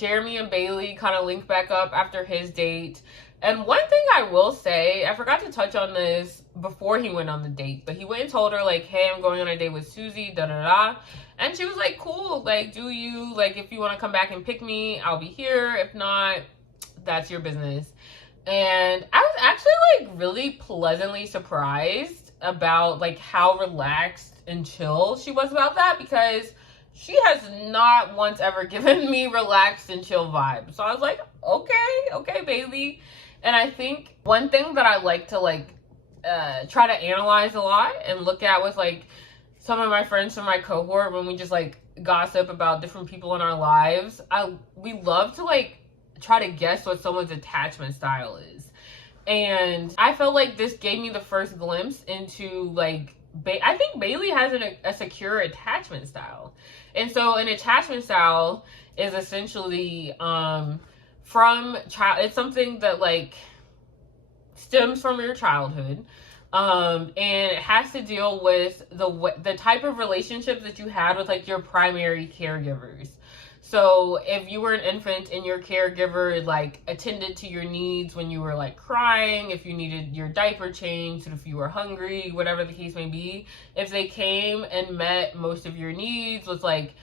Jeremy and Bailey kind of link back up after his date. And one thing I will say, I forgot to touch on this before he went on the date, but he went and told her, like, hey, I'm going on a date with Susie, da da da. And she was like, cool, like, do you, like, if you want to come back and pick me, I'll be here. If not, that's your business. And I was actually, like, really pleasantly surprised about, like, how relaxed and chill she was about that, because she has not once ever given me relaxed and chill vibes. So I was like, okay, Bailey. And I think one thing that I like to, like, try to analyze a lot and look at with, like, some of my friends from my cohort when we just, like, gossip about different people in our lives, we love to, like, try to guess what someone's attachment style is. And I felt like this gave me the first glimpse into, like, I think Bailey has a secure attachment style. And so an attachment style is essentially it's something that, like, stems from your childhood, and it has to deal with the type of relationship that you had with, like, your primary caregivers. So if you were an infant and your caregiver, like, attended to your needs when you were, like, crying, if you needed your diaper changed, if you were hungry, whatever the case may be, if they came and met most of your needs with, like,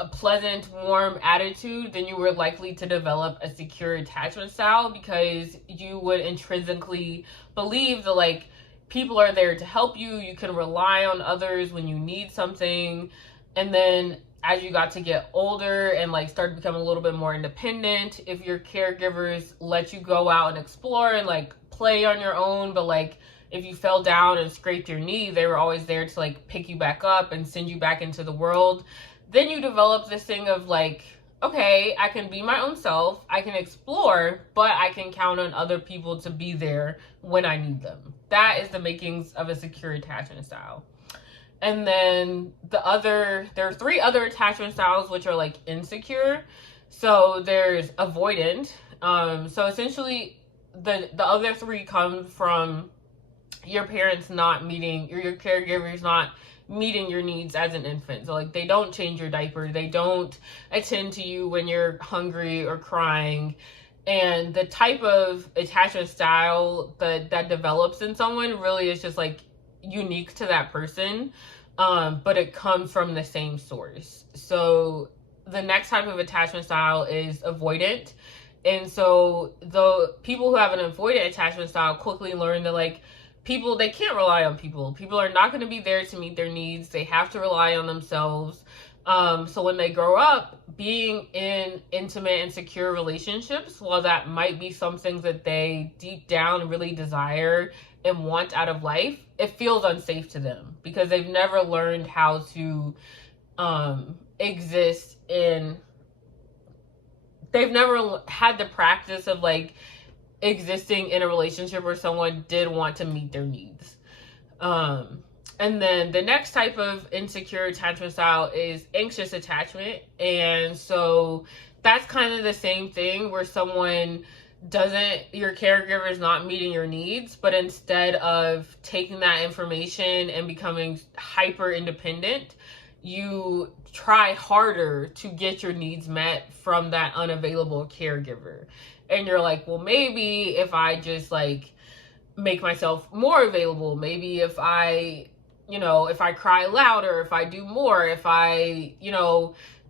a pleasant, warm attitude, then you were likely to develop a secure attachment style, because you would intrinsically believe that, like, people are there to help you. You can rely on others when you need something. And then as you got to get older and, like, started becoming a little bit more independent, if your caregivers let you go out and explore and, like, play on your own, but, like, if you fell down and scraped your knee, they were always there to, like, pick you back up and send you back into the world. Then you develop this thing of, like, okay, I can be my own self, I can explore, but I can count on other people to be there when I need them. That is the makings of a secure attachment style. And then there are 3 other attachment styles, which are, like, insecure. So there's avoidant. So essentially the other 3 come from your parents not meeting, or your caregivers not meeting your needs as an infant. So, like, they don't change your diaper, they don't attend to you when you're hungry or crying. And the type of attachment style that develops in someone really is just, like, unique to that person, but it comes from the same source. So the next type of attachment style is avoidant. And so the people who have an avoidant attachment style quickly learn that, like, they can't rely on people. People are not going to be there to meet their needs. They have to rely on themselves. So when they grow up, being in intimate and secure relationships, while that might be something that they deep down really desire and want out of life, it feels unsafe to them, because they've never learned how to they've never had the practice of, like, existing in a relationship where someone did want to meet their needs. And then the next type of insecure attachment style is anxious attachment. And so that's kind of the same thing, where your caregiver is not meeting your needs, but instead of taking that information and becoming hyper independent, you try harder to get your needs met from that unavailable caregiver. And you're like, well, maybe if I just, like, make myself more available, maybe if I cry louder, if I do more, if I,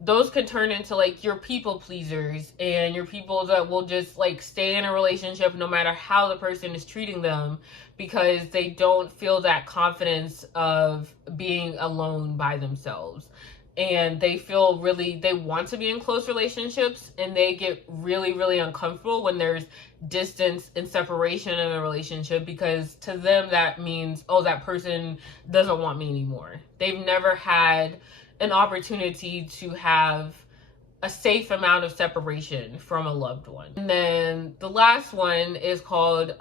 those could turn into, like, your people pleasers and your people that will just, like, stay in a relationship no matter how the person is treating them, because they don't feel that confidence of being alone by themselves. And they want to be in close relationships, and they get really, really uncomfortable when there's distance and separation in a relationship, because to them that means, oh, that person doesn't want me anymore. They've never had an opportunity to have a safe amount of separation from a loved one. And then the last one is called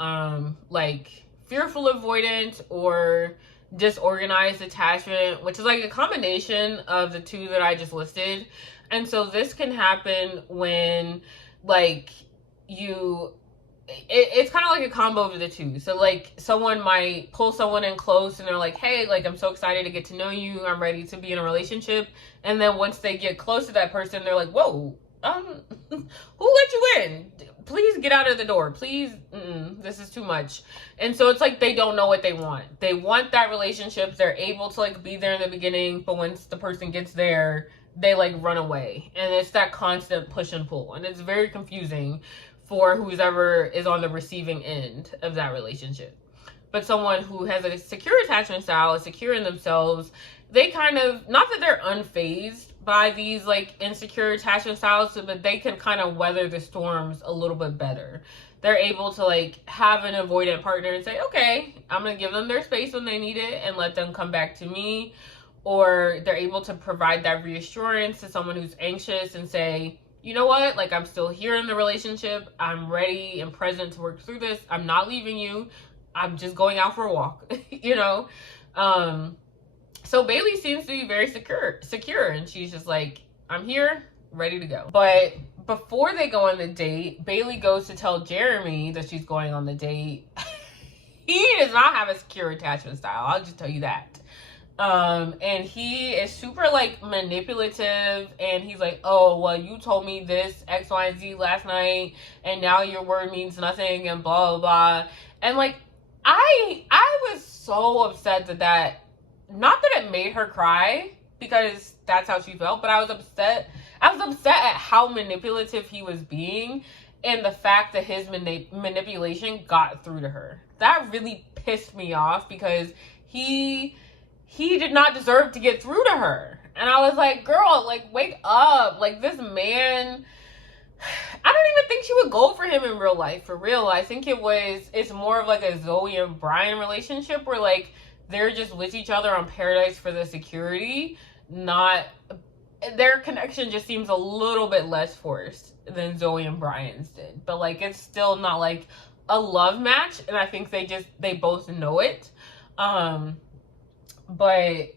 fearful avoidant or disorganized attachment, which is, like, a combination of the 2 that I just listed. And so this can happen when, like, it's kind of like a combo of the 2. So, like, someone might pull someone in close and they're like, hey, like, I'm so excited to get to know you, I'm ready to be in a relationship. And then once they get close to that person, they're like, whoa, who let you in? Please get out of the door. Please, this is too much. And so it's like they don't know what they want. They want that relationship. They're able to like be there in the beginning, but once the person gets there, they like run away. And it's that constant push and pull. And it's very confusing for who's ever is on the receiving end of that relationship. But someone who has a secure attachment style, is secure in themselves, they kind of, not that they're unfazed by these like insecure attachment styles, but they can kind of weather the storms a little bit better. They're able to like have an avoidant partner and say, okay, I'm gonna give them their space when they need it and let them come back to me. Or they're able to provide that reassurance to someone who's anxious and say, you know what, like I'm still here in the relationship, I'm ready and present to work through this, I'm not leaving you, I'm just going out for a walk. You know. So Bailey seems to be very secure, and she's just like, I'm here, ready to go. But before they go on the date, Bailey goes to tell Jeremy that she's going on the date. He does not have a secure attachment style, I'll just tell you that. And he is super like manipulative, and he's like, oh, well, you told me this X, Y, and Z last night, and now your word means nothing, and blah, blah, blah. And like, I was so upset that not that it made her cry, because that's how she felt, but I was upset at how manipulative he was being, and the fact that his manipulation got through to her. That really pissed me off, because he did not deserve to get through to her. And I was like, girl, like, wake up. Like, this man, I don't even think she would go for him in real life, for real. I think it's more of like a Zoe and Brian relationship where like they're just with each other on Paradise for the security. Their connection just seems a little bit less forced than Zoe and Brian's did. But like, it's still not like a love match, and I think they both know it. But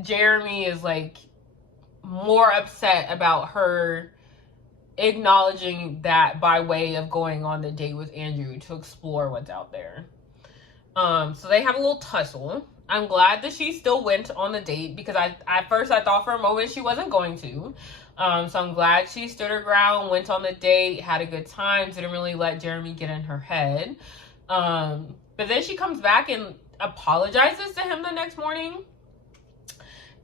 Jeremy is like more upset about her acknowledging that by way of going on the date with Andrew to explore what's out there. So they have a little tussle. I'm glad that she still went on the date, because at first I thought for a moment she wasn't going to. So I'm glad she stood her ground, went on the date, had a good time, didn't really let Jeremy get in her head. But then she comes back and apologizes to him the next morning.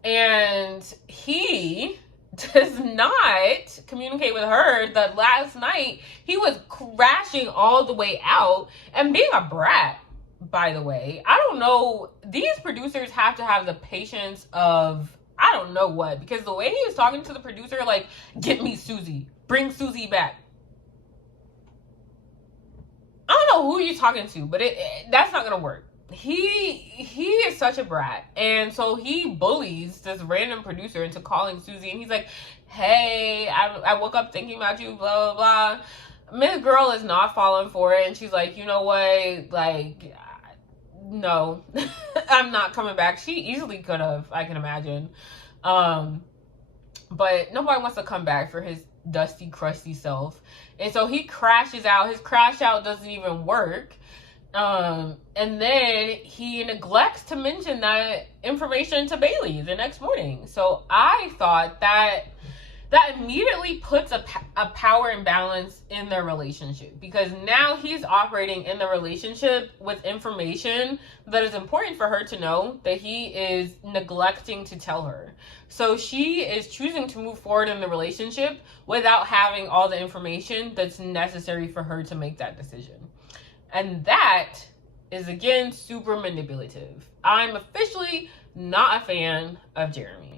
And he does not communicate with her that last night he was crashing all the way out and being a brat, by the way. I don't know. These producers have to have the patience of, I don't know what, because the way he was talking to the producer, like, get me Susie, bring Susie back. I don't know who you're talking to, but that's not gonna work. He is such a brat, and so he bullies this random producer into calling Susie, and he's like, hey, I woke up thinking about you, blah, blah, blah. Miss Girl is not falling for it, and she's like, you know what, like, no, I'm not coming back. She easily could have, I can imagine. But nobody wants to come back for his dusty, crusty self. And so he crashes out. His crash out doesn't even work. And then he neglects to mention that information to Bailey the next morning. So I thought that immediately puts a power imbalance in their relationship, because now he's operating in the relationship with information that is important for her to know that he is neglecting to tell her. So she is choosing to move forward in the relationship without having all the information that's necessary for her to make that decision. And that is, again, super manipulative. I'm officially not a fan of Jeremy.